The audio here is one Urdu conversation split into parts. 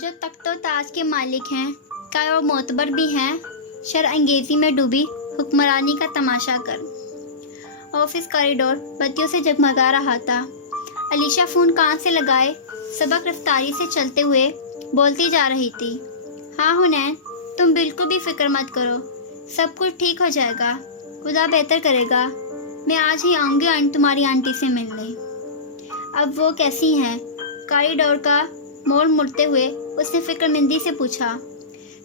جو تخت و تاج کے مالک ہیں، کیا وہ معتبر بھی ہیں؟ شرع انگیزی میں ڈوبی حکمرانی کا تماشا کر۔ آفس کوریڈور بتیوں سے جگمگا رہا تھا۔ علیشہ فون کان سے لگائے سبق رفتاری سے چلتے ہوئے بولتی جا رہی تھی۔ ہاں حنین، تم بالکل بھی فکر مت کرو، سب کچھ ٹھیک ہو جائے گا، خدا بہتر کرے گا۔ میں آج ہی آؤں گی تمہاری آنٹی سے ملنے۔ اب وہ کیسی ہیں؟ کوریڈور کا موڑ مڑتے ہوئے اس نے فکر مندی سے پوچھا۔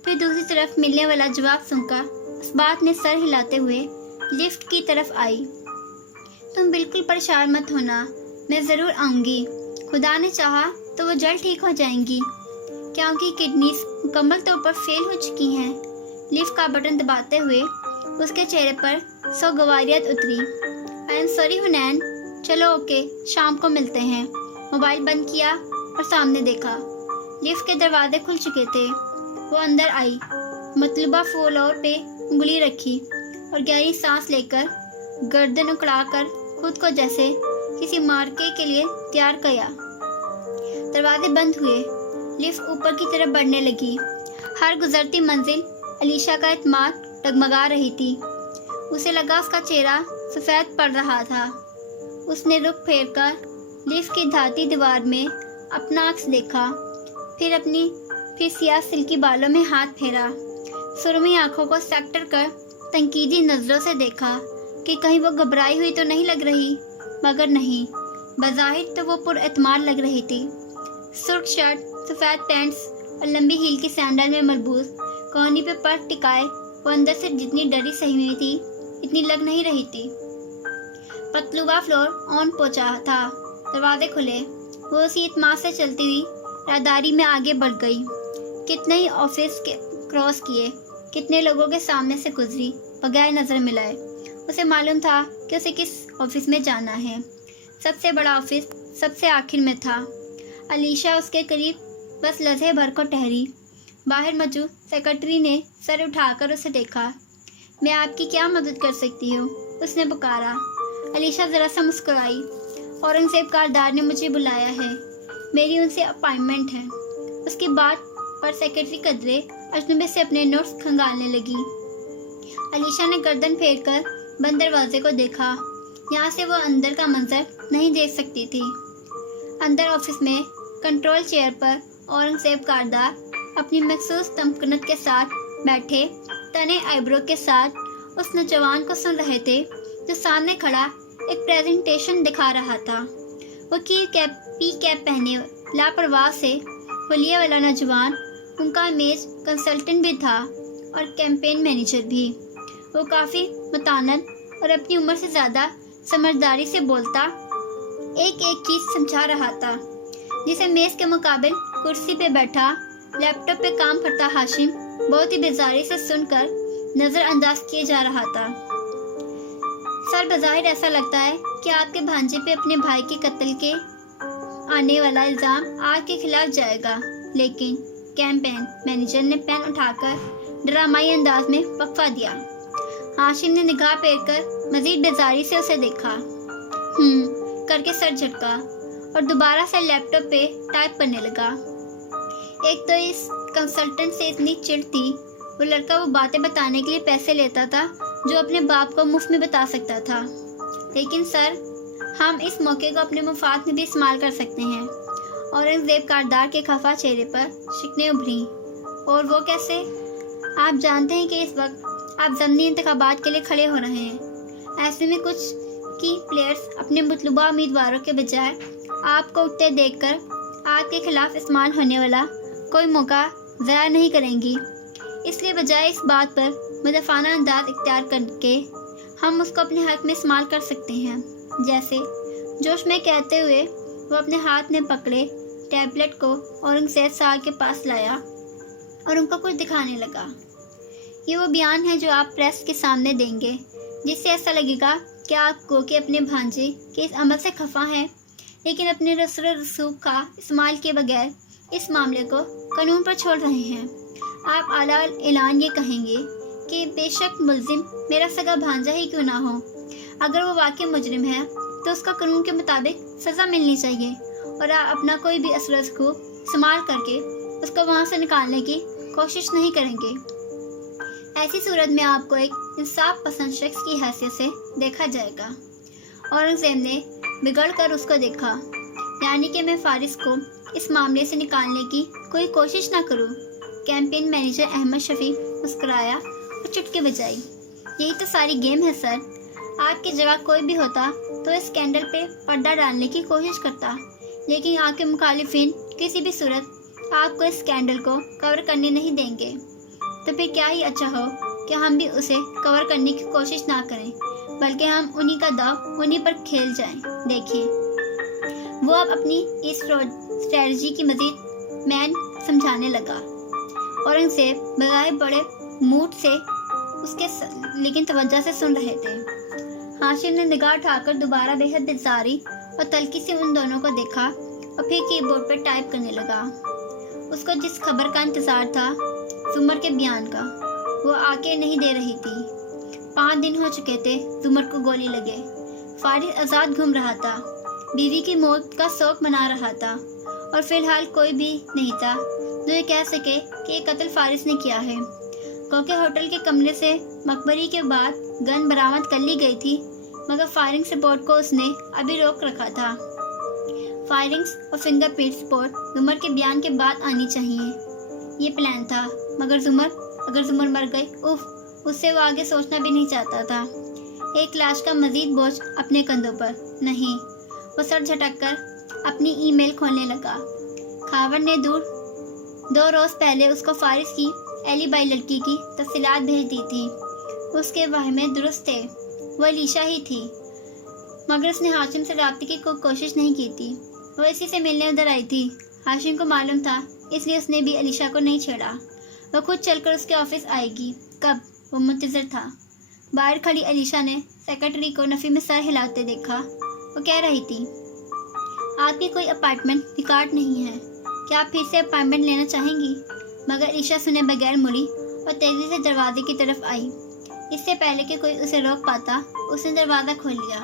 پھر دوسری طرف ملنے والا جواب سن کر اس بات نے سر ہلاتے ہوئے لفٹ کی طرف آئی۔ تم بالکل پریشان مت ہونا، میں ضرور آؤں گی۔ خدا نے چاہا تو وہ جلد ٹھیک ہو جائیں گی، کیونکہ کڈنیز مکمل طور پر فیل ہو چکی ہیں۔ لفٹ کا بٹن دباتے ہوئے اس کے چہرے پر سوگواریت اتری۔ آئی ایم سوری حنین، چلو اوکے، شام کو ملتے ہیں۔ موبائل بند کیا اور سامنے دیکھا۔ لفٹ کے دروازے کھل چکے تھے۔ وہ اندر آئی، مطلوبہ فلور پہ انگلی رکھی اور گہری سانس لے کر گردن اکڑا کر خود کو جیسے کسی معرکے کے لیے تیار کیا۔ دروازے بند ہوئے، لفٹ اوپر کی طرف بڑھنے لگی۔ ہر گزرتی منزل علیشہ کا اعتماد ڈگمگا رہی تھی۔ اسے لگا اس کا چہرہ سفید پڑ رہا تھا۔ اس نے رخ پھیر کر لفٹ کی دھاتی دیوار میں اپنا عکس دیکھا، پھر سیاہ سلکی بالوں میں ہاتھ پھیرا، سرمئی آنکھوں کو سیکٹر کر تنقیدی نظروں سے دیکھا کہ کہیں وہ گھبرائی ہوئی تو نہیں لگ رہی، مگر نہیں، بظاہر تو وہ پر اعتماد لگ رہی تھی۔ سرخ شرٹ، سفید پینٹس اور لمبی ہیل کی سینڈل میں ملبوس، کونی پہ پر ٹکائے وہ اندر سے جتنی ڈری سہمی ہوئی تھی اتنی لگ نہیں رہی تھی۔ مطلوبہ فلور آن پہنچا تھا، دروازے کھلے، وہ اسی اعتماد سے چلتی ہوئی راہداری میں آگے بڑھ گئی۔ کتنے ہی آفس کراس کیے، کتنے لوگوں کے سامنے سے گزری بغیر نظر ملائے۔ اسے معلوم تھا کہ اسے کس آفس میں جانا ہے۔ سب سے بڑا آفس سب سے آخر میں تھا۔ علیشہ اس کے قریب بس لمحے بھر کو ٹہری۔ باہر موجود سیکرٹری نے سر اٹھا کر اسے دیکھا۔ میں آپ کی کیا مدد کر سکتی ہوں؟ اس نے پکارا۔ علیشہ ذرا سا مسکرائی۔ اورنگزیب کاردار نے مجھے بلایا ہے، میری ان سے اپائنٹمنٹ ہے۔ اس کی بات پر سیکرٹری قدرے اجنبی سے اپنے نوٹس کھنگالنے لگی۔ علیشہ نے گردن پھیر کر بند دروازے کو دیکھا۔ یہاں سے وہ اندر کا منظر نہیں دیکھ سکتی تھی۔ اندر آفس میں کنٹرول چیئر پر اورنگزیب کاردار اپنی مخصوص تمکنت کے ساتھ بیٹھے تنے آئیبرو کے ساتھ اس نوجوان کو سن رہے تھے جو سامنے کھڑا ایک پریزنٹیشن دکھا رہا تھا۔ وہ پی کیپ پہنے لاپرواہ سے حلیے والا نوجوان ان کا امیج کنسلٹنٹ بھی تھا اور کیمپین مینیجر بھی۔ وہ کافی متانت اور اپنی عمر سے زیادہ سمجھداری سے بولتا ایک چیز سمجھا رہا تھا، جسے میز کے مقابل کرسی پہ بیٹھا لیپ ٹاپ پہ کام کرتا ہاشم بہت ہی بیزاری سے سن کر نظر انداز کیے جا رہا تھا۔ سر بظاہر ایسا لگتا ہے کہ آپ کے بھانجے پہ اپنے بھائی کے قتل کے آنے والا الزام آپ کے خلاف جائے گا، لیکن کیمپین مینیجر نے پین اٹھا کر ڈرامائی انداز میں وقفہ دیا۔ ہاشم نے نگاہ پھیر کر مزید بیزاری سے اسے دیکھا، کر کے سر جھٹکا اور دوبارہ سے لیپ ٹاپ پہ ٹائپ کرنے لگا۔ ایک تو اس کنسلٹنٹ سے اتنی چڑ تھی، وہ لڑکا وہ باتیں بتانے کے لیے پیسے لیتا تھا جو اپنے باپ کو مفت میں بتا سکتا تھا، لیکن سر ہم اس موقع کو اپنے مفاد میں بھی استعمال کر سکتے ہیں۔ اورنگزیب کاردار کے خفا چہرے پر شکنیں ابھریں۔ اور وہ کیسے؟ آپ جانتے ہیں کہ اس وقت آپ ضمنی انتخابات کے لیے کھڑے ہو رہے ہیں۔ ایسے میں کچھ کی پلیئرز اپنے مطلوبہ امیدواروں کے بجائے آپ کو اٹھتے دیکھ کر آپ کے خلاف استعمال ہونے والا کوئی موقع ضائع نہیں کریں گی۔ اس لیے بجائے اس بات پر مدافعانہ انداز اختیار کر کے ہم اس کو اپنے حق میں استعمال کر سکتے ہیں۔ جیسے جوش میں کہتے ہوئے وہ اپنے ہاتھ میں پکڑے ٹیبلٹ کو اورنگزیب صاحب کے پاس لایا اور ان کو کچھ دکھانے لگا۔ یہ وہ بیان ہے جو آپ پریس کے سامنے دیں گے، جس سے ایسا لگے گا کہ آپ کو کہ اپنے بھانجے کے اس عمل سے خفا ہیں، لیکن اپنے رسل و رسوخ کا استعمال کیے بغیر اس معاملے کو قانون پر چھوڑ رہے ہیں۔ آپ اعلیٰ اعلان یہ کہیں گے کہ بے شک ملزم میرا سگا بھانجا ہی کیوں نہ ہو، اگر وہ واقعی مجرم ہے تو اس کا قانون کے مطابق سزا ملنی چاہیے، اور آپ اپنا کوئی بھی اثر و رسوخ استعمال کر کے اس کو وہاں سے نکالنے کی کوشش نہیں کریں گے۔ ایسی صورت میں آپ کو ایک انصاف پسند شخص کی حیثیت سے دیکھا جائے گا۔ اورنگزیب نے بگڑ کر اس کو دیکھا، یعنی کہ میں فارس کو اس معاملے سے نکالنے کی کوئی کوشش نہ کروں۔ کیمپین مینیجر احمد شفیق مسکرایا اور چٹکی بجائی۔ یہی تو ساری گیم ہے سر۔ آپ کی جگہ کوئی بھی ہوتا تو اس اسکینڈل پہ پردہ ڈالنے کی کوشش کرتا، لیکن آپ کے مخالفین کسی بھی صورت آپ کو اس اسکینڈل کو کور کرنے نہیں دیں گے۔ تو پھر کیا ہی اچھا ہو کہ ہم بھی اسے کور کرنے کی کوشش نہ کریں، بلکہ ہم انہی کا داؤ انہی پر کھیل جائیں۔ دیکھیں، وہ اب اپنی اس اسٹریٹجی کی مزید مین سمجھانے لگا۔ اورنگزیب بظاہر بڑے موڈ سے اس کے لیکن توجہ سے سن رہے تھے۔ ہاشم نے نگاہ اٹھا کر دوبارہ بے حد بیزاری اور تلخی سے ان دونوں کو دیکھا اور پھر کی بورڈ پر ٹائپ کرنے لگا۔ اس کو جس خبر کا انتظار تھا، زمر کے بیان کا، وہ آکے نہیں دے رہی تھی۔ 5 دن ہو چکے تھے زمر کو گولی لگے۔ فارس آزاد گھوم رہا تھا، بیوی کی موت کا شوق منا رہا تھا، اور فی الحال کوئی بھی نہیں تھا جو یہ کہہ سکے کہ یہ قتل فارس نے کیا ہے۔ کیونکہ ہوٹل کے کمرے سے مقبری کے بعد گن برآمد کر لی گئی تھی، مگر فائرنگ رپورٹ کو اس نے ابھی روک رکھا تھا۔ فائرنگز اور فنگر پرنٹ رپورٹ زمر کے بیان کے بعد آنی چاہیے، یہ پلان تھا۔ مگر اگر زمر مر گئی، اس سے وہ آگے سوچنا بھی نہیں چاہتا تھا۔ ایک لاش کا مزید بوجھ اپنے کندھوں پر نہیں۔ وہ سر جھٹک کر اپنی ای میل کھولنے لگا۔ خاور نے 2 روز پہلے اس کو فارس کی ایلی بائی لڑکی کی تفصیلات بھیج دی تھی۔ اس کے وہمے درست تھے، وہ علیشا ہی تھی، مگر اس نے ہاشم سے رابطے کی کوئی کوشش نہیں کی تھی۔ وہ اسی سے ملنے ادھر آئی تھی، ہاشم کو معلوم تھا، اس لیے اس نے بھی علیشا کو نہیں چھیڑا۔ وہ خود چل کر اس کے آفس آئے گی۔ کب؟ وہ منتظر تھا۔ باہر کھڑی علیشا نے سیکرٹری کو نفی میں سر ہلاتے دیکھا۔ وہ کہہ رہی تھی، آپ کی کوئی اپارٹمنٹ ریکارڈ نہیں ہے، کیا آپ پھر سے اپائنٹمنٹ لینا چاہیں گی؟ مگر علیشا سنے بغیر مڑی اور تیزی سے دروازے کی طرف آئی۔ اس سے پہلے کہ کوئی اسے روک پاتا، اس نے دروازہ کھول لیا۔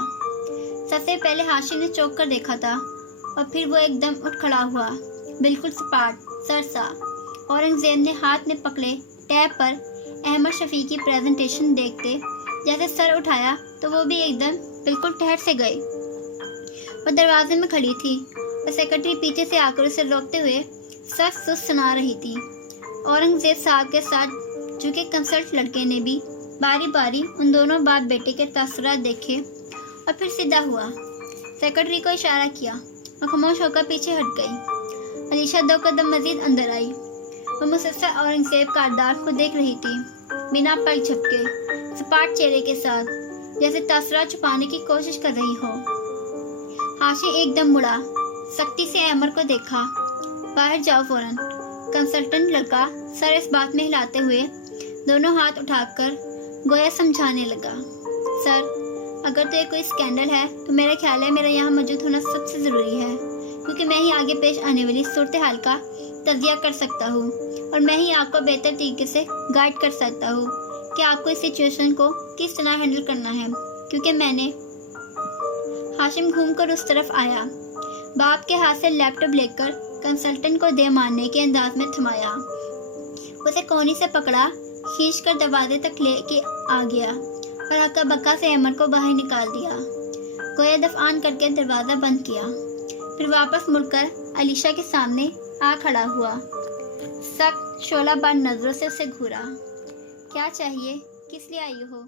سب سے پہلے ہاشم نے چوک کر دیکھا تھا، اور پھر وہ ایک دم اٹھ کھڑا ہوا، بالکل سپاٹ، سرسا۔ اورنگزیب نے ہاتھ میں پکڑے ٹیب پر احمد شفیق کی پریزنٹیشن دیکھتے جیسے سر اٹھایا تو وہ بھی ایک دم بالکل ٹھہر سے گئے۔ وہ دروازے میں کھڑی تھی اور سیکرٹری پیچھے سے آ کر اسے روکتے ہوئے سخت سست سنا رہی تھی۔ اورنگزیب صاحب کے ساتھ چونکہ کنسلٹ لڑکے نے بھی باری باری ان دونوں باپ بیٹے کے تاثرات دیکھے اور پھر سیدھا ہوا، سیکرٹری کو اشارہ کیا اور خاموش ہو کر پیچھے ہٹ گئی۔ علیشا 2 قدم مزید اندر آئی۔ وہ مسلسل اورنگزیب کاردار کو دیکھ رہی تھی، بنا پلک جھپکے، سپاٹ چہرے کے ساتھ، جیسے تاثرات چھپانے کی کوشش کر رہی ہو۔ ہاشم ایک دم مڑا، سختی سے عمر کو دیکھا۔ باہر جاؤ فوراً۔ کنسلٹنٹ لڑکا سر اس بات میں ہلاتے ہوئے دونوں ہاتھ اٹھا کر گویا سمجھانے لگا۔ سر، اگر تو یہ کوئی اسکینڈل ہے تو میرا خیال ہے میرا یہاں موجود ہونا سب سے ضروری ہے، کیونکہ میں ہی آگے پیش آنے والی صورتحال کا تجزیہ کر سکتا ہوں، اور میں ہی آپ کو بہتر طریقے سے گائیڈ کر سکتا ہوں کہ آپ کو اس سچویشن کو کس طرح ہینڈل کرنا ہے، کیونکہ میں نے… ہاشم گھوم کر اس طرف آیا، باپ کے ہاتھ سے لیپ ٹاپ لے کر کنسلٹنٹ کو دے مارنے کے انداز میں تھمایا، اسے کونی سے پکڑا، کھینچ کر دروازے تک لے کے آ گیا اور ہکا بکا سے عمر کو باہر نکال دیا، گویا دفعان کر کے دروازہ بند کیا۔ پھر واپس مڑ کر علیشا کے سامنے آ کھڑا ہوا، سخت شعلہ بار نظروں سے اسے گھورا۔ کیا چاہیے؟ کس لیے آئی ہو؟